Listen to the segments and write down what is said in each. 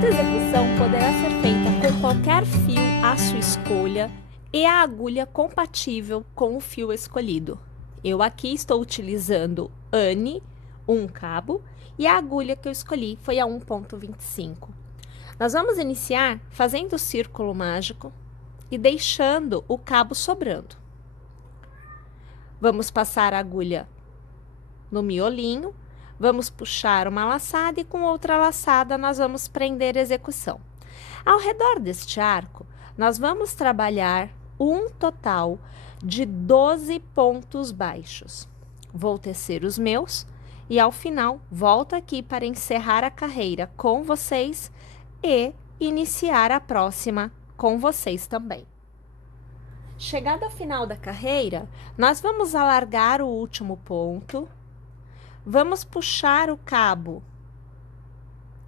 Esta execução poderá ser feita com qualquer fio à sua escolha e a agulha compatível com o fio escolhido. Eu aqui estou utilizando Anne, um cabo, e a agulha que eu escolhi foi a 1,25. Nós vamos iniciar fazendo o círculo mágico e deixando o cabo sobrando. Vamos passar a agulha no miolinho, vamos puxar uma laçada e com outra laçada nós vamos prender a execução. Ao redor deste arco, nós vamos trabalhar um total de 12 pontos baixos. Vou tecer os meus e ao final volto aqui para encerrar a carreira com vocês e iniciar a próxima com vocês também. Chegado ao final da carreira, nós vamos alargar o último ponto, vamos puxar o cabo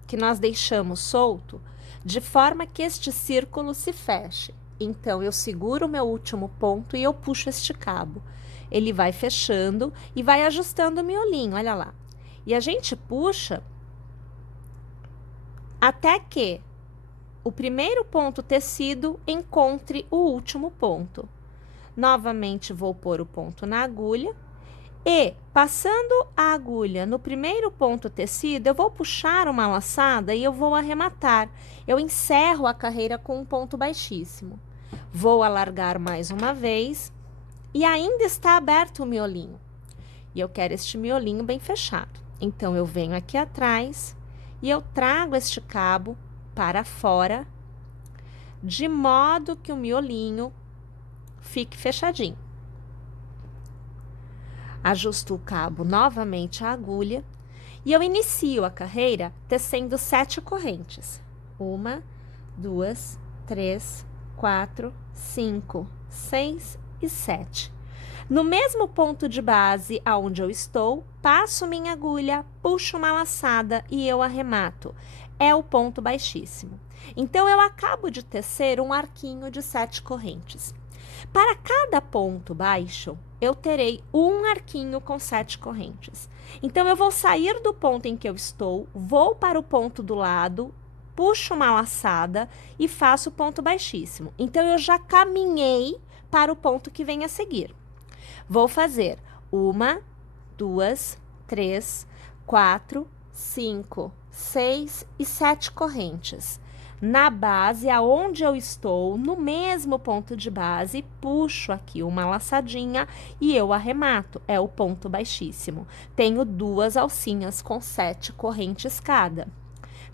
que nós deixamos solto, de forma que este círculo se feche. Então, eu seguro o meu último ponto e eu puxo este cabo. Ele vai fechando e vai ajustando o miolinho, olha lá. E a gente puxa até que o primeiro ponto tecido encontre o último ponto. Novamente, vou pôr o ponto na agulha e, passando a agulha no primeiro ponto tecido, eu vou puxar uma laçada e eu vou arrematar. Eu encerro a carreira com um ponto baixíssimo. Vou alargar mais uma vez e ainda está aberto o miolinho. E eu quero este miolinho bem fechado. Então, eu venho aqui atrás e eu trago este cabo para fora, de modo que o miolinho fique fechadinho. Ajusto o cabo novamente à agulha e eu inicio a carreira tecendo 7 correntes. 1, 2, 3, 4, 5, 6 e 7. No mesmo ponto de base aonde eu estou, passo minha agulha, puxo uma laçada e eu arremato. É o ponto baixíssimo. Então, eu acabo de tecer um arquinho de 7 correntes. Para cada ponto baixo, eu terei um arquinho com 7 correntes. Então, eu vou sair do ponto em que eu estou, vou para o ponto do lado, puxo uma laçada e faço o ponto baixíssimo. Então, eu já caminhei para o ponto que vem a seguir. Vou fazer 1, 2, 3, 4, 5, 6 e 7 correntes. Na base, aonde eu estou, no mesmo ponto de base, puxo aqui uma laçadinha e eu arremato. É o ponto baixíssimo. Tenho 2 alcinhas com 7 correntes cada.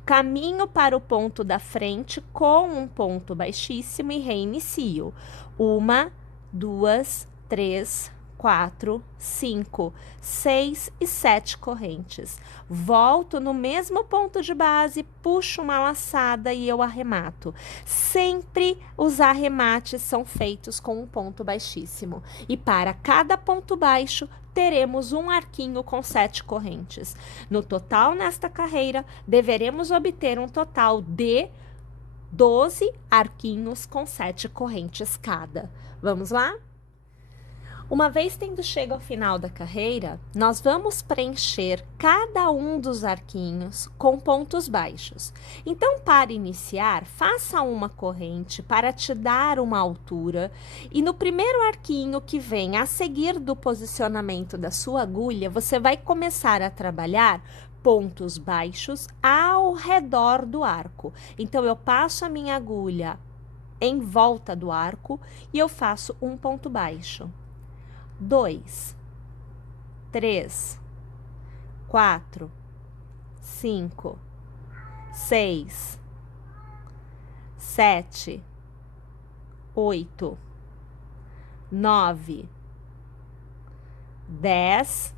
Caminho para o ponto da frente com um ponto baixíssimo e reinicio. 1, 2, 3, 4, 5, 6 e 7 correntes. Volto no mesmo ponto de base, puxo uma laçada e eu arremato. Sempre os arremates são feitos com um ponto baixíssimo. E para cada ponto baixo, teremos um arquinho com 7 correntes. No total, nesta carreira, deveremos obter um total de 12 arquinhos com 7 correntes cada. Vamos lá? Uma vez tendo chego ao final da carreira, nós vamos preencher cada um dos arquinhos com pontos baixos. Então, para iniciar, faça uma corrente para te dar uma altura e no primeiro arquinho que vem a seguir do posicionamento da sua agulha, você vai começar a trabalhar pontos baixos ao redor do arco. Então, eu passo a minha agulha em volta do arco e eu faço um ponto baixo. 2, 3, 4, 5, 6, 7, 8, 9, 10,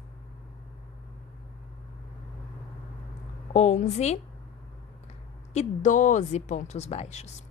11 e 12 pontos baixos.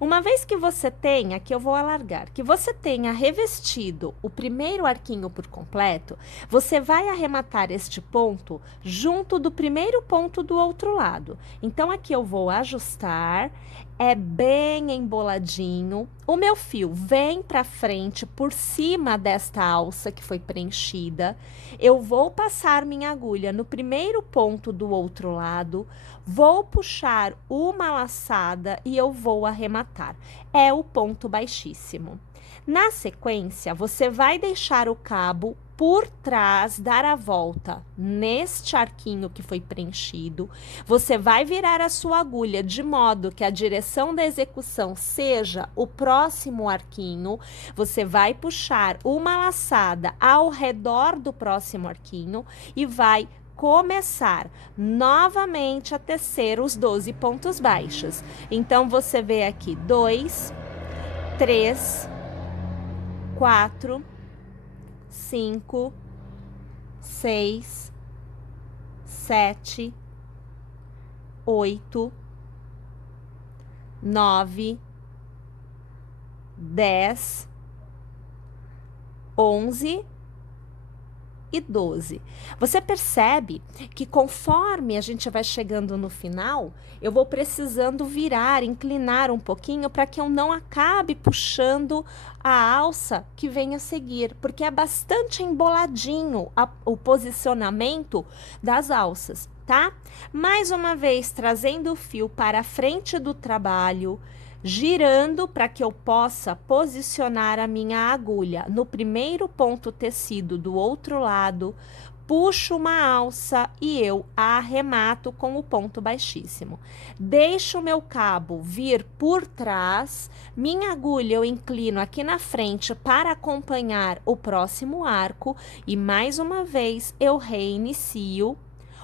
Uma vez que você tenha, que eu vou alargar, que você tenha revestido o primeiro arquinho por completo, você vai arrematar este ponto junto do primeiro ponto do outro lado. Então, aqui eu vou ajustar é bem emboladinho. O meu fio vem para frente por cima desta alça que foi preenchida. Eu vou passar minha agulha no primeiro ponto do outro lado, vou puxar uma laçada e eu vou arrematar. É o ponto baixíssimo. Na sequência, você vai deixar o cabo por trás, dar a volta neste arquinho que foi preenchido. Você vai virar a sua agulha de modo que a direção da execução seja o próximo arquinho. Você vai puxar uma laçada ao redor do próximo arquinho e vai começar novamente a tecer os 12 pontos baixos. Então, você vê aqui 2, 3, 4, 5, 6, 7, 8, 9, 10, 11 e 12. Você percebe que conforme a gente vai chegando no final, eu vou precisando virar, inclinar um pouquinho para que eu não acabe puxando a alça que vem a seguir, porque é bastante emboladinho o posicionamento das alças, tá? Mais uma vez, trazendo o fio para a frente do trabalho, girando para que eu possa posicionar a minha agulha no primeiro ponto tecido do outro lado, puxo uma alça e eu arremato com o ponto baixíssimo. Deixo o meu cabo vir por trás, minha agulha eu inclino aqui na frente para acompanhar o próximo arco e mais uma vez eu reinicio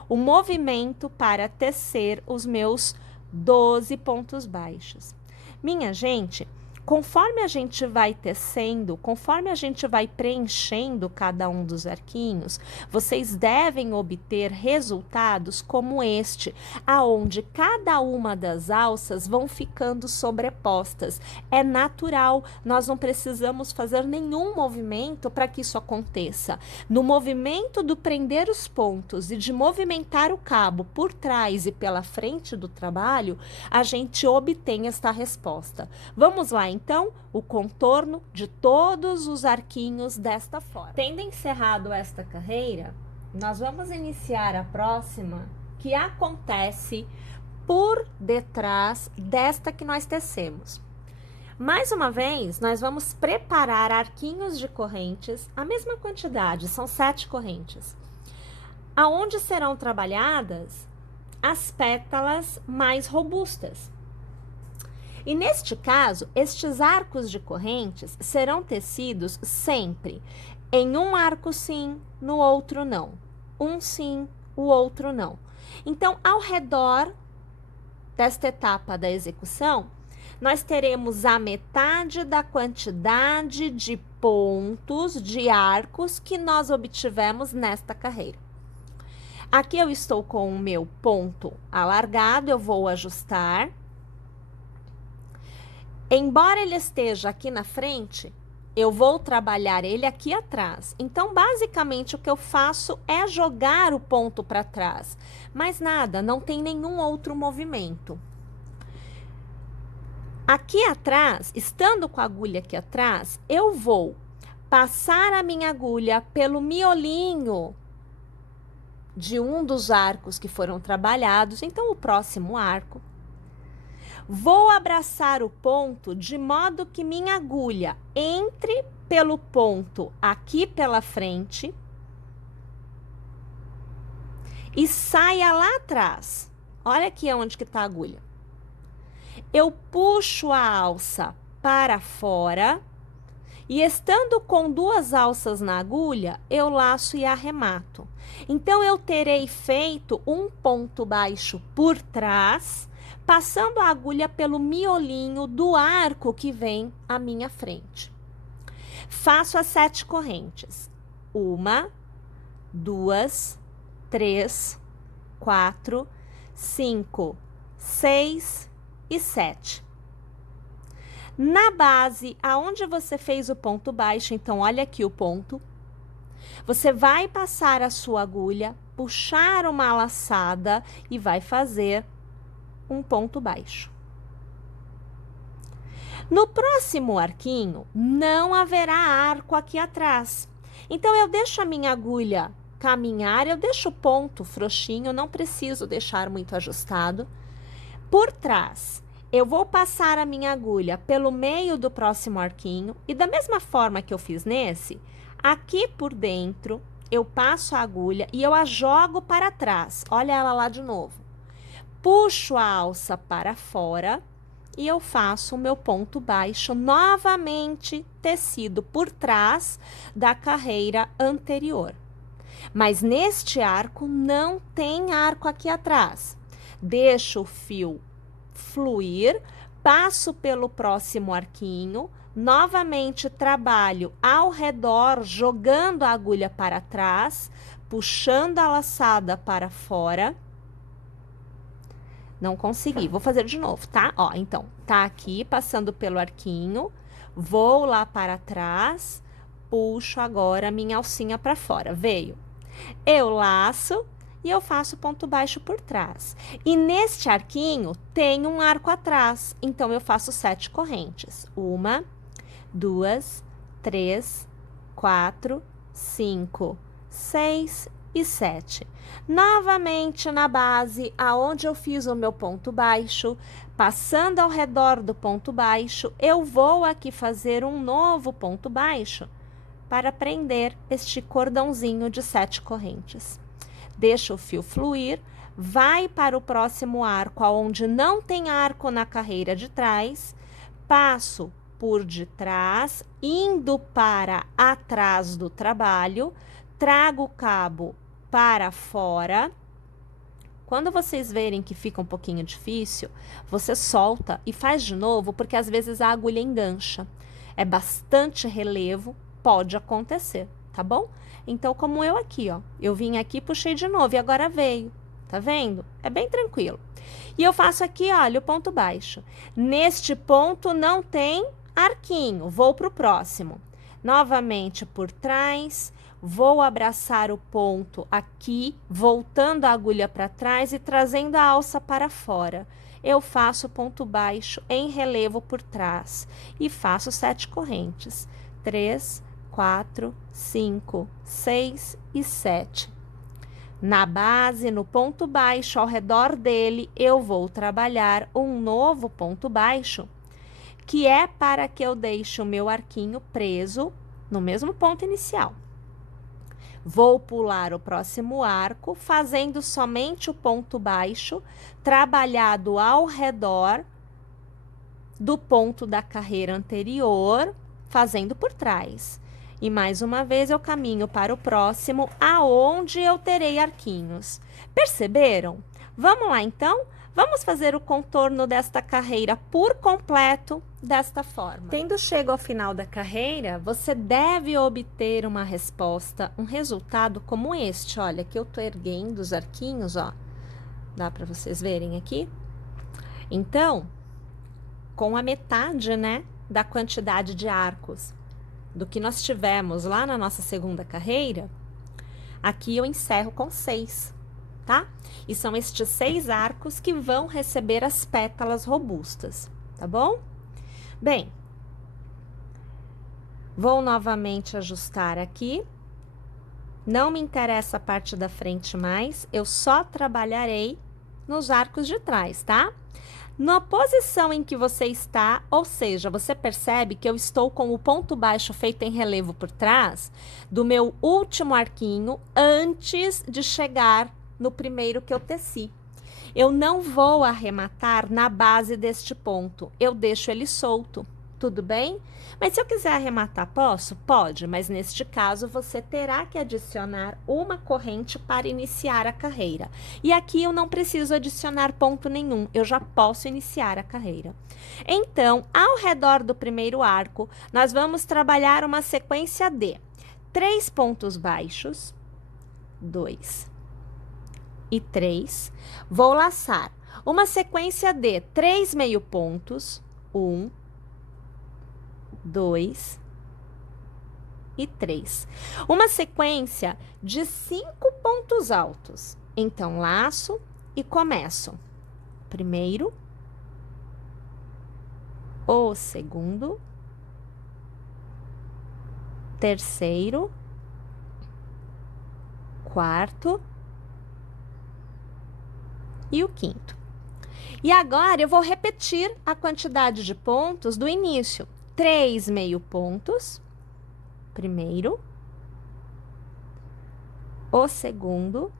o movimento para tecer os meus 12 pontos baixos. Minha gente, conforme a gente vai tecendo, conforme a gente vai preenchendo cada um dos arquinhos, vocês devem obter resultados como este, aonde cada uma das alças vão ficando sobrepostas. É natural, nós não precisamos fazer nenhum movimento para que isso aconteça. No movimento do prender os pontos e de movimentar o cabo por trás e pela frente do trabalho, a gente obtém esta resposta. Vamos lá, então, o contorno de todos os arquinhos desta forma. Tendo encerrado esta carreira, nós vamos iniciar a próxima, que acontece por detrás desta que nós tecemos. Mais uma vez, nós vamos preparar arquinhos de correntes, a mesma quantidade, são 7 correntes, aonde serão trabalhadas as pétalas mais robustas. E neste caso, estes arcos de correntes serão tecidos sempre em um arco sim, no outro não. Um sim, o outro não. Então, ao redor desta etapa da execução, nós teremos a metade da quantidade de pontos, de arcos que nós obtivemos nesta carreira. Aqui eu estou com o meu ponto alargado, eu vou ajustar. Embora ele esteja aqui na frente, eu vou trabalhar ele aqui atrás. Então, basicamente, o que eu faço é jogar o ponto para trás. Mais nada, não tem nenhum outro movimento. Aqui atrás, estando com a agulha aqui atrás, eu vou passar a minha agulha pelo miolinho de um dos arcos que foram trabalhados. Então, o próximo arco. Vou abraçar o ponto de modo que minha agulha entre pelo ponto aqui pela frente e saia lá atrás. Olha aqui onde que está a agulha. Eu puxo a alça para fora e estando com 2 alças na agulha, eu laço e arremato. Então, eu terei feito um ponto baixo por trás, passando a agulha pelo miolinho do arco que vem à minha frente. Faço as 7 correntes. 1, 2, 3, 4, 5, 6 e 7. Na base, aonde você fez o ponto baixo, então olha aqui o ponto, você vai passar a sua agulha, puxar uma laçada e vai fazer um ponto baixo. No próximo arquinho, não haverá arco aqui atrás. Então, eu deixo a minha agulha caminhar, eu deixo o ponto frouxinho, não preciso deixar muito ajustado. Por trás, eu vou passar a minha agulha pelo meio do próximo arquinho e da mesma forma que eu fiz nesse, aqui por dentro, eu passo a agulha e eu a jogo para trás. Olha ela lá de novo. Puxo a alça para fora e eu faço o meu ponto baixo novamente tecido por trás da carreira anterior. Mas neste arco não tem arco aqui atrás. Deixo o fio fluir, passo pelo próximo arquinho, novamente trabalho ao redor, jogando a agulha para trás, puxando a laçada para fora. Não consegui, vou fazer de novo, tá? Ó, então, tá aqui, passando pelo arquinho, vou lá para trás, puxo agora a minha alcinha para fora. Veio. Eu laço e eu faço ponto baixo por trás. E neste arquinho tem um arco atrás, então eu faço 7 correntes. 1, 2, 3, 4, 5, 6 e 7. Novamente na base, aonde eu fiz o meu ponto baixo, passando ao redor do ponto baixo, eu vou aqui fazer um novo ponto baixo para prender este cordãozinho de 7 correntes. Deixa o fio fluir, vai para o próximo arco, onde não tem arco na carreira de trás, passo por detrás, indo para atrás do trabalho, trago o cabo para fora. Quando vocês verem que fica um pouquinho difícil, você solta e faz de novo, porque às vezes a agulha engancha. É bastante relevo, pode acontecer, tá bom? Então, como eu aqui, ó, eu vim aqui, puxei de novo e agora veio, tá vendo? É bem tranquilo. E eu faço aqui, olha, o ponto baixo. Neste ponto não tem arquinho, vou pro próximo. Novamente por trás, vou abraçar o ponto aqui, voltando a agulha para trás e trazendo a alça para fora. Eu faço ponto baixo em relevo por trás e faço 7 correntes. 3, 4, 5, 6 e 7. Na base, no ponto baixo, ao redor dele, eu vou trabalhar um novo ponto baixo, que é para que eu deixe o meu arquinho preso no mesmo ponto inicial. Vou pular o próximo arco, fazendo somente o ponto baixo, trabalhado ao redor do ponto da carreira anterior, fazendo por trás. E mais uma vez eu caminho para o próximo, aonde eu terei arquinhos. Perceberam? Vamos lá então? Vamos fazer o contorno desta carreira por completo desta forma. Tendo chego ao final da carreira, você deve obter uma resposta, um resultado como este. Olha, que eu tô erguendo os arquinhos, ó. Dá para vocês verem aqui? Então, com a metade, né, da quantidade de arcos do que nós tivemos lá na nossa segunda carreira, aqui eu encerro com 6, tá? E são estes 6 arcos que vão receber as pétalas robustas, tá bom? Bem, vou novamente ajustar aqui. Não me interessa a parte da frente mais, eu só trabalharei nos arcos de trás, tá? Na posição em que você está, ou seja, você percebe que eu estou com o ponto baixo feito em relevo por trás do meu último arquinho antes de chegar no primeiro que eu teci. Eu não vou arrematar na base deste ponto, eu deixo ele solto, tudo bem? Mas se eu quiser arrematar, posso? Pode, mas neste caso você terá que adicionar uma corrente para iniciar a carreira. E aqui eu não preciso adicionar ponto nenhum, eu já posso iniciar a carreira. Então, ao redor do primeiro arco, nós vamos trabalhar uma sequência de 3 pontos baixos, 2 e 3. Vou laçar uma sequência de 3 meio pontos, 1, 2 e 3. Uma sequência de 5 pontos altos. Então, laço e começo. Primeiro, o segundo, terceiro, quarto e o quinto. E agora eu vou repetir a quantidade de pontos do início. 3 meio pontos, primeiro, o segundo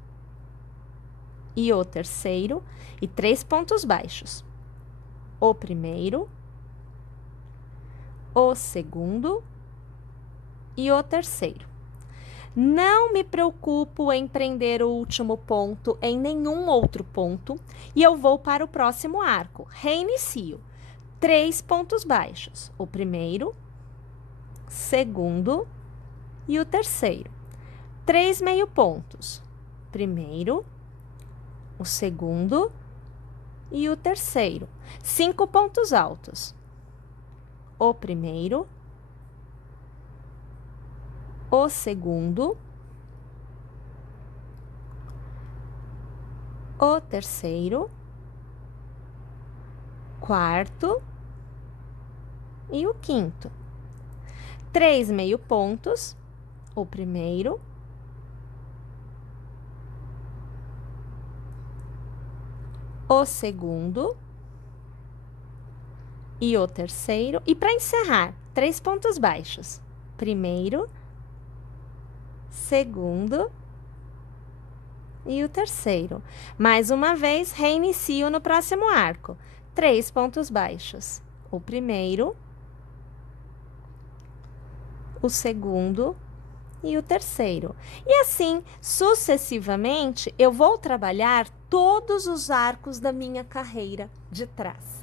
e o terceiro, e 3 pontos baixos. O primeiro, o segundo e o terceiro. Não me preocupo em prender o último ponto em nenhum outro ponto e eu vou para o próximo arco. Reinicio. 3 pontos baixos. O primeiro, segundo e o terceiro. 3 meio pontos. Primeiro, o segundo e o terceiro. 5 pontos altos. O primeiro, o segundo, o terceiro, quarto e o quinto. 3 meio pontos, o primeiro, o segundo e o terceiro. E para encerrar, 3 pontos baixos. Primeiro, segundo e o terceiro. Mais uma vez, reinicio no próximo arco. 3 pontos baixos. O primeiro, o segundo e o terceiro. E assim, sucessivamente, eu vou trabalhar todos os arcos da minha carreira de trás.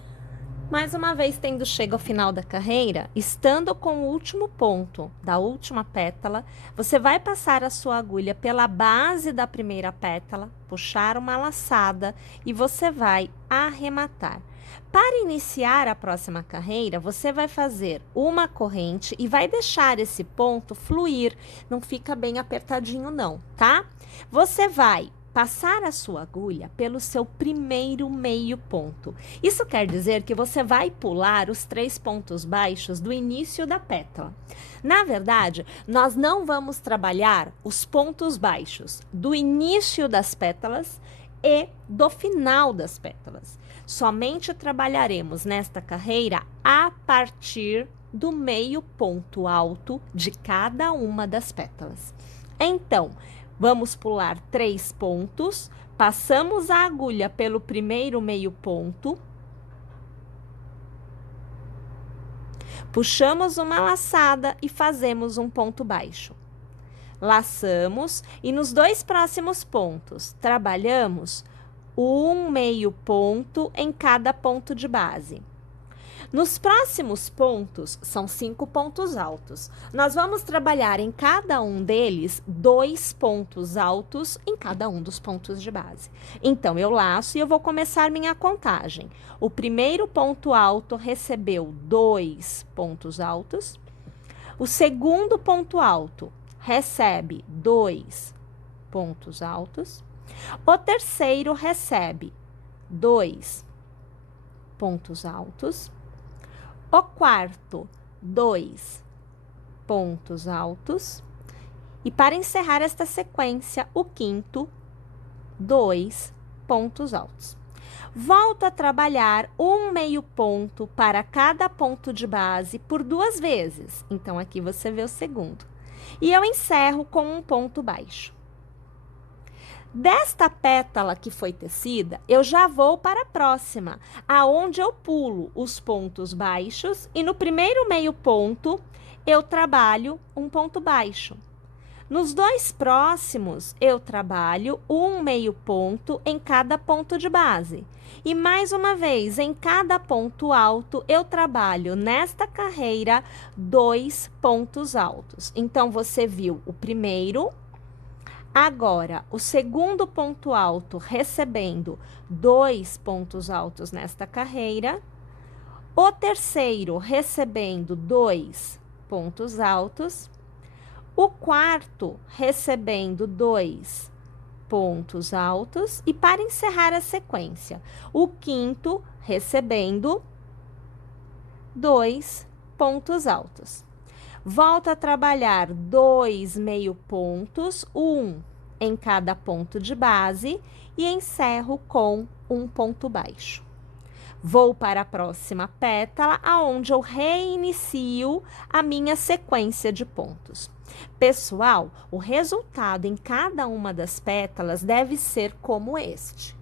Mais uma vez, tendo chego ao final da carreira, estando com o último ponto da última pétala, você vai passar a sua agulha pela base da primeira pétala, puxar uma laçada e você vai arrematar. Para iniciar a próxima carreira, você vai fazer uma corrente e vai deixar esse ponto fluir, não fica bem apertadinho não, tá? Você vai passar a sua agulha pelo seu primeiro meio ponto. Isso quer dizer que você vai pular os 3 pontos baixos do início da pétala. Na verdade, nós não vamos trabalhar os pontos baixos do início das pétalas e do final das pétalas. Somente trabalharemos nesta carreira a partir do meio ponto alto de cada uma das pétalas. Então, vamos pular 3 pontos, passamos a agulha pelo primeiro meio ponto, puxamos uma laçada e fazemos um ponto baixo. Laçamos e nos 2 próximos pontos, trabalhamos um meio ponto em cada ponto de base. Nos próximos pontos, são 5 pontos altos. Nós vamos trabalhar em cada um deles 2 pontos altos em cada um dos pontos de base. Então, eu laço e eu vou começar minha contagem. O primeiro ponto alto recebeu 2 pontos altos. O segundo ponto alto recebe 2 pontos altos. O terceiro recebe 2 pontos altos. O quarto, 2 pontos altos. E para encerrar esta sequência, o quinto, 2 pontos altos. Volto a trabalhar um meio ponto para cada ponto de base por 2 vezes. Então, aqui você vê o segundo. E eu encerro com um ponto baixo. Desta pétala que foi tecida, eu já vou para a próxima, aonde eu pulo os pontos baixos e no primeiro meio ponto eu trabalho um ponto baixo. Nos 2 próximos, eu trabalho um meio ponto em cada ponto de base. E mais uma vez, em cada ponto alto, eu trabalho nesta carreira 2 pontos altos. Então, você viu o primeiro. Agora, o segundo ponto alto recebendo 2 pontos altos nesta carreira. O terceiro recebendo 2 pontos altos. O quarto recebendo 2 pontos altos. E para encerrar a sequência, o quinto recebendo 2 pontos altos. Volto a trabalhar 2 meio pontos, um em cada ponto de base e encerro com um ponto baixo. Vou para a próxima pétala, aonde eu reinicio a minha sequência de pontos. Pessoal, o resultado em cada uma das pétalas deve ser como este.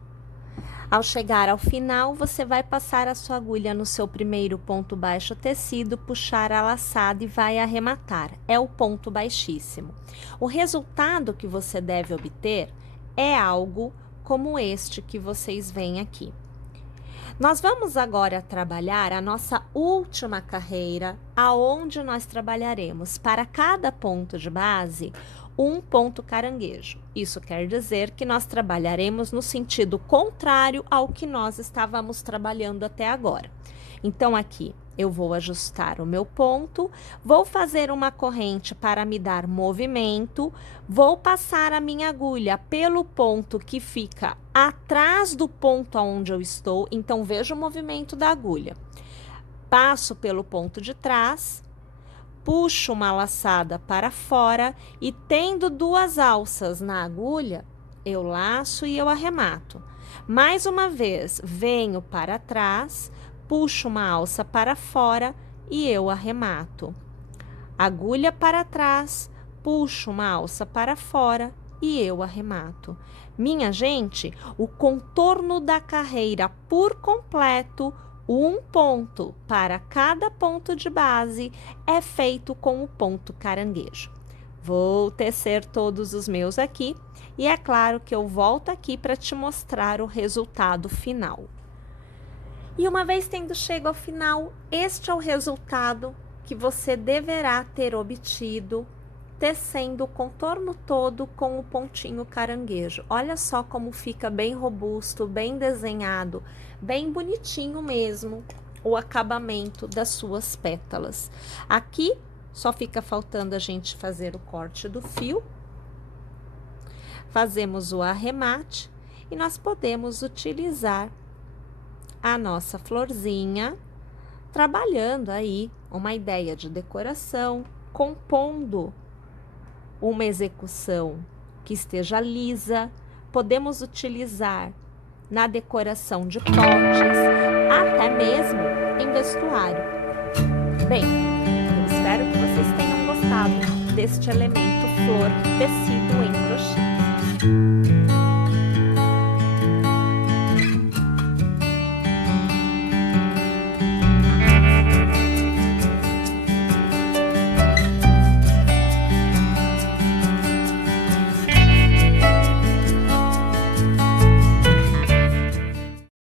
Ao chegar ao final, você vai passar a sua agulha no seu primeiro ponto baixo tecido, puxar a laçada e vai arrematar. É o ponto baixíssimo. O resultado que você deve obter é algo como este que vocês veem aqui. Nós vamos agora trabalhar a nossa última carreira, aonde nós trabalharemos para cada ponto de base um ponto caranguejo. Isso quer dizer que nós trabalharemos no sentido contrário ao que nós estávamos trabalhando até agora. Então, aqui eu vou ajustar o meu ponto, vou fazer uma corrente para me dar movimento, vou passar a minha agulha pelo ponto que fica atrás do ponto onde eu estou, então veja o movimento da agulha. Passo pelo ponto de trás, puxo uma laçada para fora e tendo 2 alças na agulha, eu laço e eu arremato. Mais uma vez, venho para trás, puxo uma alça para fora e eu arremato. Agulha para trás, puxo uma alça para fora e eu arremato. Minha gente, o contorno da carreira por completo, um ponto para cada ponto de base, é feito com o ponto caranguejo. Vou tecer todos os meus aqui e é claro que eu volto aqui para te mostrar o resultado final. E uma vez tendo chego ao final, este é o resultado que você deverá ter obtido tecendo o contorno todo com o pontinho caranguejo. Olha só como fica bem robusto, bem desenhado, bem bonitinho mesmo o acabamento das suas pétalas. Aqui só fica faltando a gente fazer o corte do fio. Fazemos o arremate e nós podemos utilizar a nossa florzinha, trabalhando aí uma ideia de decoração, compondo uma execução que esteja lisa. Podemos utilizar na decoração de potes, até mesmo em vestuário. Bem, eu espero que vocês tenham gostado deste elemento flor tecido em crochê.